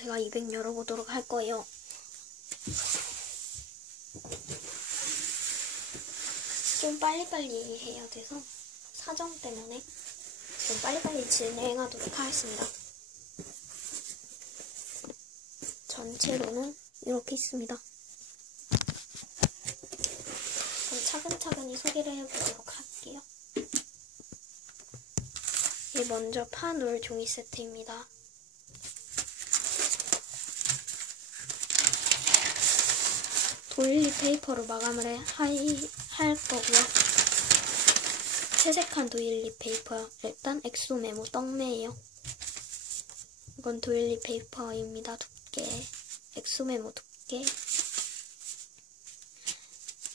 제가 200 열어보도록 할 거예요. 좀 빨리빨리 해야 돼서 사정 때문에 좀 빨리빨리 진행하도록 하겠습니다. 전체로는 이렇게 있습니다. 그럼 차근차근히 소개를 해보도록 할게요. 이 먼저 파놀 종이 세트입니다. 도일리 페이퍼로 마감을 해, 하이, 할 거고요. 채색한 도일리 페이퍼. 일단 엑소 메모 떡메예요. 이건 도일리 페이퍼입니다. 두께. 엑소 메모 두께.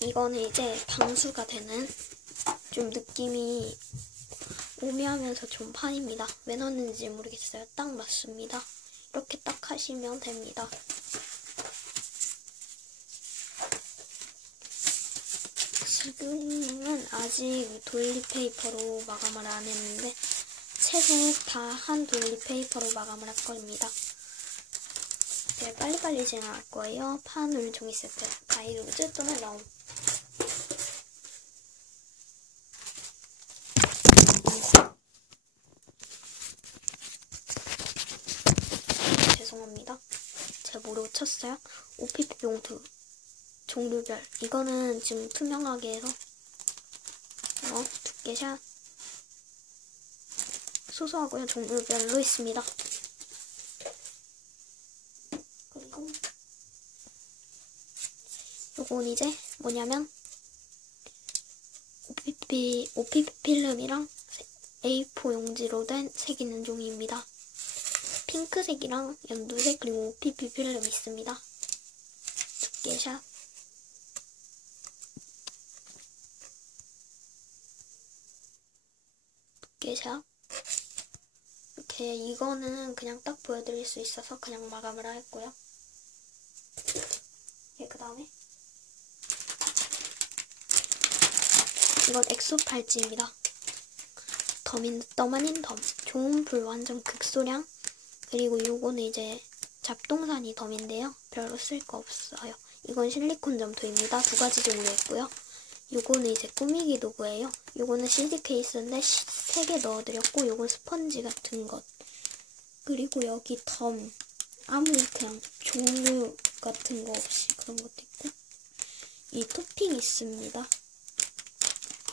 이거는 이제 방수가 되는 좀 느낌이 오묘하면서 좀 판입니다. 왜 넣었는지 모르겠어요. 딱 맞습니다. 이렇게 딱 하시면 됩니다. 지금은 아직 돌리페이퍼로 마감을 안 했는데 채색 다한 돌리페이퍼로 마감을 할 겁니다. 네, 빨리빨리 진행할 거예요. 판울 종이 세트, 가이로즈 또는 라움. 죄송합니다. 제가 모르고 쳤어요. OPP 용두 종류별. 이거는 지금 투명하게 해서 어, 두께샷 소소하고요. 종류별로 있습니다. 그리고 요건 이제 뭐냐면 OPP, OPP 필름이랑 A4 용지로 된 색 있는 종이입니다. 핑크색이랑 연두색 그리고 OPP 필름 있습니다. 두께샷 두께샷 이렇게 이거는 그냥 딱 보여드릴 수 있어서 그냥 마감을 했고요. 예, 그 다음에 이건 엑소 팔찌입니다. 덤인 덤 아닌 덤 좋은 불 완전 극소량 그리고 요거는 이제 잡동사니 덤인데요. 별로 쓸 거 없어요. 이건 실리콘 점토입니다. 두 가지 종류 있고요. 요거는 이제 꾸미기 도구예요. 요거는 CD 케이스인데 세개 넣어드렸고 요건 스펀지 같은 것. 그리고 여기 덤 아무 그냥 종류 같은 거 없이 그런 것도 있고 이 토핑 있습니다.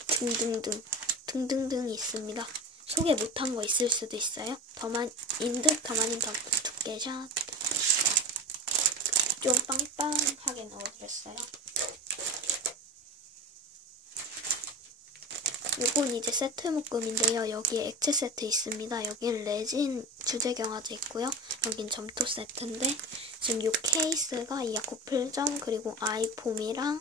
등등등 등등등 있습니다. 소개 못한 거 있을 수도 있어요. 더만 인듯 더만인 덤 두께샷 좀 빵빵하게 넣어드렸어요. 요건 이제 세트 묶음인데요. 여기에 액체 세트 있습니다. 여기는 레진 주제 경화제 있고요. 여긴 점토 세트인데 지금 요 케이스가 이 야코필점 그리고 아이폼이랑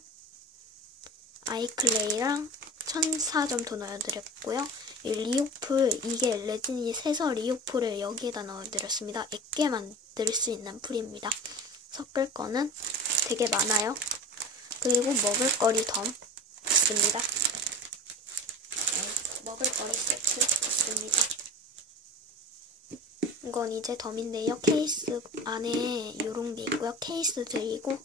아이클레이랑 천사점토 넣어드렸고요. 이 리오풀 이게 레진이 새서 리오풀을 여기에다 넣어드렸습니다. 액게 만들 수 있는 풀입니다. 섞을 거는 되게 많아요. 그리고 먹을거리 덤 있습니다. 네, 먹을거리 세트 있습니다. 이건 이제 덤인데요. 케이스 안에 요런 게 있고요. 케이스 드리고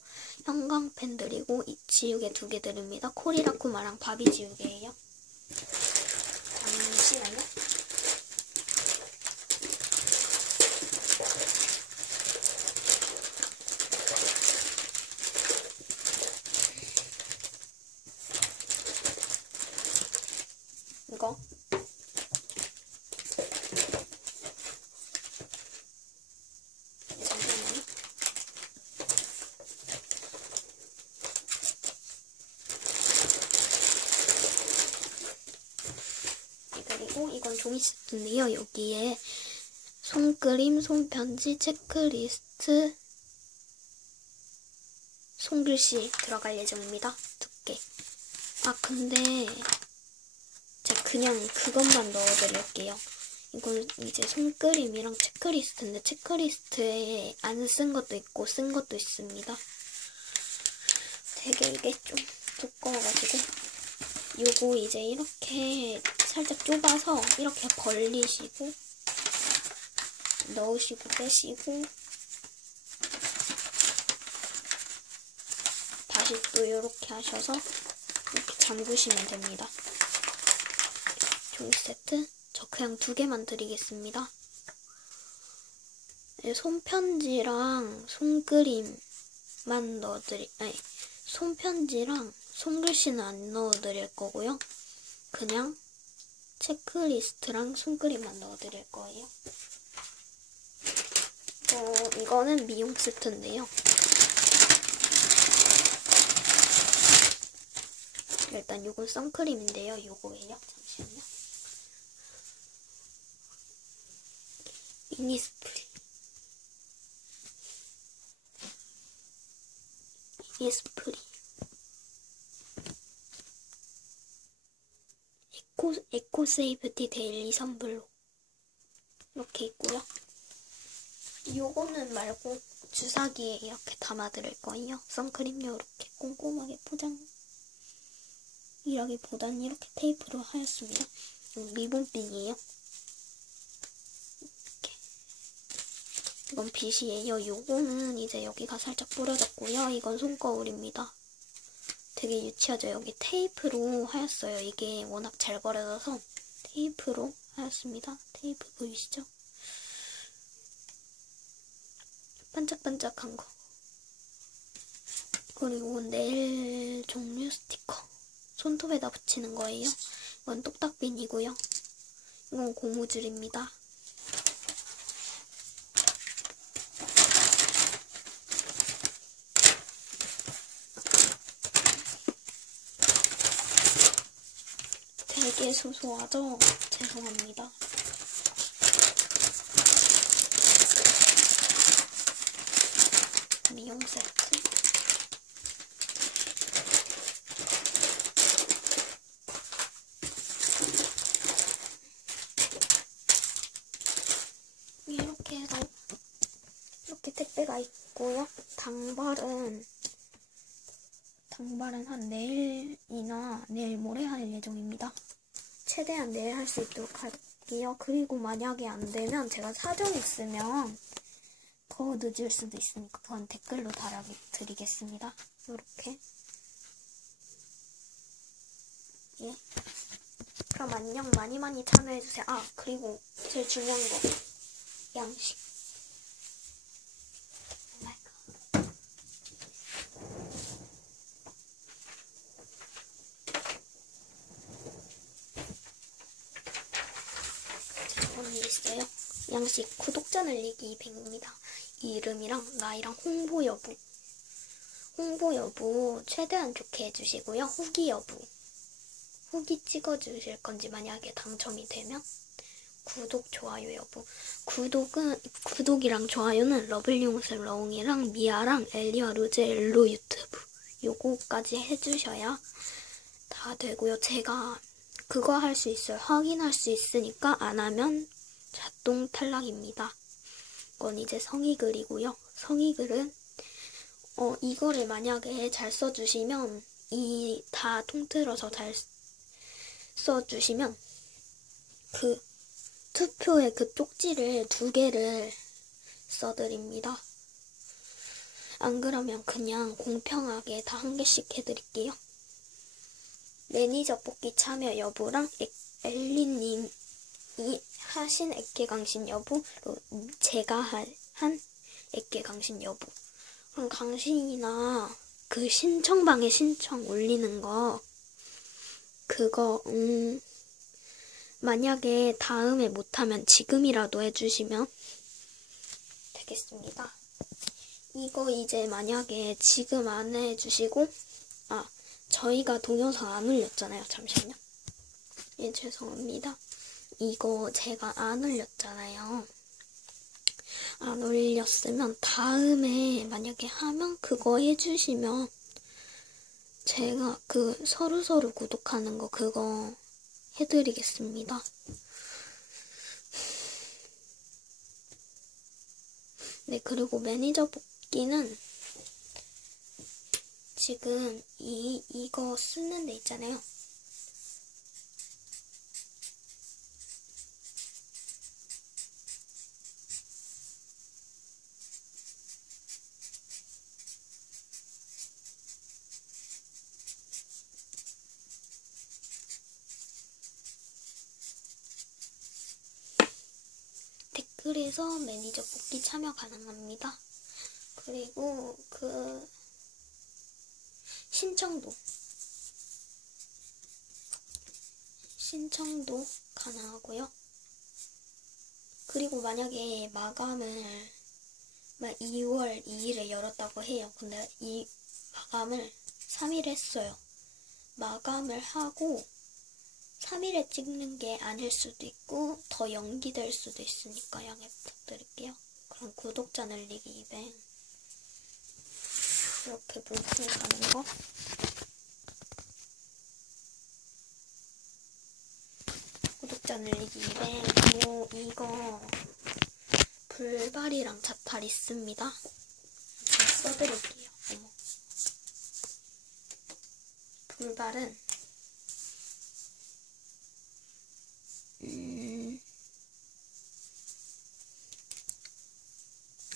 형광펜 드리고 지우개 두개 드립니다. 코리라쿠마랑 바비 지우개예요. 이거 잠시만요. 그리고 이건 종이 세트인데요. 여기에 손그림, 손편지, 체크리스트, 손글씨 들어갈 예정입니다. 두께. 아 근데 제가 그냥 그것만 넣어드릴게요. 이건 이제 손그림이랑 체크리스트인데 체크리스트에 안 쓴 것도 있고 쓴 것도 있습니다. 되게 이게 좀 두꺼워가지고 요거 이제 이렇게 살짝 좁아서 이렇게 벌리시고 넣으시고 빼시고 다시 또 이렇게 하셔서 이렇게 잠그시면 됩니다. 종이 세트 저 그냥 두 개만 드리겠습니다. 네, 손편지랑 손그림만 넣어드리 아니 손편지랑 손글씨는 안 넣어드릴 거고요. 그냥 체크리스트랑 손그림만 넣어드릴 거예요. 어, 이거는 미용 세트인데요. 일단 요건 선크림인데요. 요거예요. 잠시만요. 미니스프리. 미니스프리. 에코, 에코세이브티 데일리 선블록. 이렇게 있고요. 요거는 말고 주사기에 이렇게 담아드릴 거예요. 선크림요 이렇게 꼼꼼하게 포장. 이라기보다는 이렇게 테이프로 하였습니다. 리본핀이에요. 이렇게. 이건 빗이에요. 요거는 이제 여기가 살짝 부러졌고요. 이건 손거울입니다. 되게 유치하죠. 여기 테이프로 하였어요. 이게 워낙 잘 걸어져서 테이프로 하였습니다. 테이프 보이시죠? 반짝반짝한 거. 그리고 네일 종류 스티커. 손톱에다 붙이는 거예요. 이건 똑딱빈이고요. 이건 고무줄입니다. 되게 소소하죠? 죄송합니다. 미용 세트. 이렇게 해서 이렇게 택배가 있고요. 당발은 당발은 한 내일이나 내일 모레 할 예정입니다. 최대한 내일 할 수 있도록 할게요. 그리고 만약에 안 되면 제가 사정 있으면 더 늦을 수도 있으니까 그건 댓글로 달아드리겠습니다. 이렇게 예. 그럼 안녕 많이 많이 참여해주세요. 아 그리고 제일 중요한 거 양식. 적어놓은 게 있어요. 양식 구독자 늘리기 100입니다. 이름이랑 나이랑 홍보 여부. 홍보 여부 최대한 좋게 해주시고요. 후기 여부. 후기 찍어주실 건지 만약에 당첨이 되면 구독, 좋아요 여부. 구독은, 구독이랑 좋아요는 러블리용슬 러웅이랑 미아랑 엘리와 루제 엘로 유튜브. 요거까지 해주셔야 다 되고요. 제가 그거 할 수 있어요. 확인할 수 있으니까 안 하면 자동 탈락입니다. 이건 이제 성의글이고요. 성의글은 어, 이거를 만약에 잘 써주시면 이 다 통틀어서 잘 써주시면 그 투표의 그 쪽지를 두 개를 써드립니다. 안 그러면 그냥 공평하게 다 한 개씩 해드릴게요. 매니저 뽑기 참여 여부랑 엘리님 이 하신 액계강신 여부, 제가 한 액계강신 여부. 그럼 강신이나 그 신청방에 신청 올리는 거, 그거, 음, 만약에 다음에 못하면 지금이라도 해주시면 되겠습니다. 이거 이제 만약에 지금 안 해주시고, 아, 저희가 동영상 안 올렸잖아요. 잠시만요. 예, 죄송합니다. 이거 제가 안 올렸잖아요. 안 올렸으면 다음에 만약에 하면 그거 해주시면 제가 그 서로서로 구독하는 거 그거 해드리겠습니다. 네, 그리고 매니저 뽑기는 지금 이, 이거 쓰는 데 있잖아요. 그래서 매니저 뽑기 참여 가능합니다. 그리고 그 신청도 신청도 가능하고요. 그리고 만약에 마감을 2월 2일에 열었다고 해요. 근데 이 마감을 3일 했어요. 마감을 하고 3일에 찍는 게 아닐 수도 있고 더 연기될 수도 있으니까 양해 부탁드릴게요. 그럼 구독자 늘리기 이벤 이렇게 물품 가는 거 구독자 늘리기 이벤 그리고 이거 불발이랑 자탈 있습니다. 써드릴게요. 어머. 불발은 음.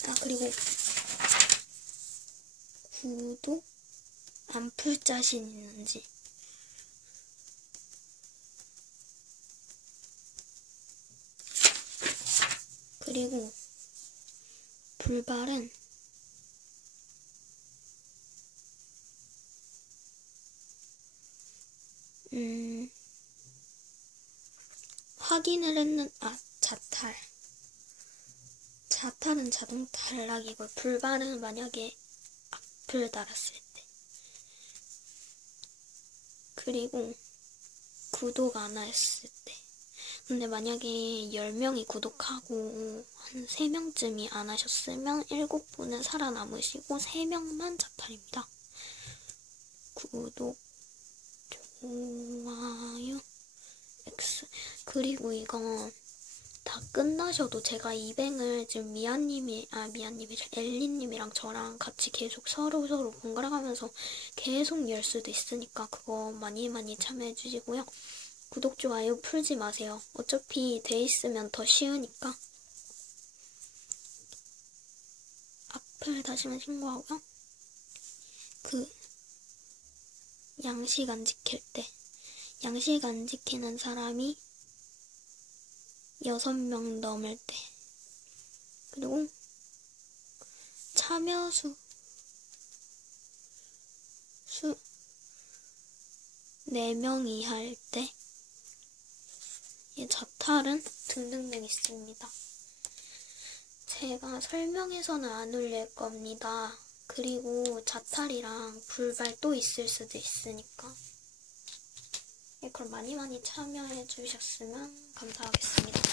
아 그리고 구도 안풀 자신 있는지 그리고 불발은 음 확인을 했는 아 자탈. 자탈은 자동 탈락이고 불발은 만약에 악플 달았을 때. 그리고 구독 안 했을 때. 근데 만약에 10명이 구독하고 한 3명쯤이 안 하셨으면 7분은 살아남으시고 3명만 자탈입니다. 구독, 좋아요, X. 그리고 이거 다 끝나셔도 제가 이뱅을 지금 미아님이, 아, 미아님이, 엘리님이랑 저랑 같이 계속 서로 서로 번갈아 가면서 계속 열 수도 있으니까 그거 많이 많이 참여해 주시고요. 구독, 좋아요 풀지 마세요. 어차피 돼 있으면 더 쉬우니까. 악플 다시만 신고하고요. 그, 양식 안 지킬 때. 양식 안 지키는 사람이 6명 넘을 때. 그리고 참여수 수 4명 이하일 때. 이 자탈은 등등등 있습니다. 제가 설명해서는 안 올릴 겁니다. 그리고 자탈이랑 불발 또 있을 수도 있으니까. 예, 그럼 많이 많이 참여해 주셨으면 감사하겠습니다.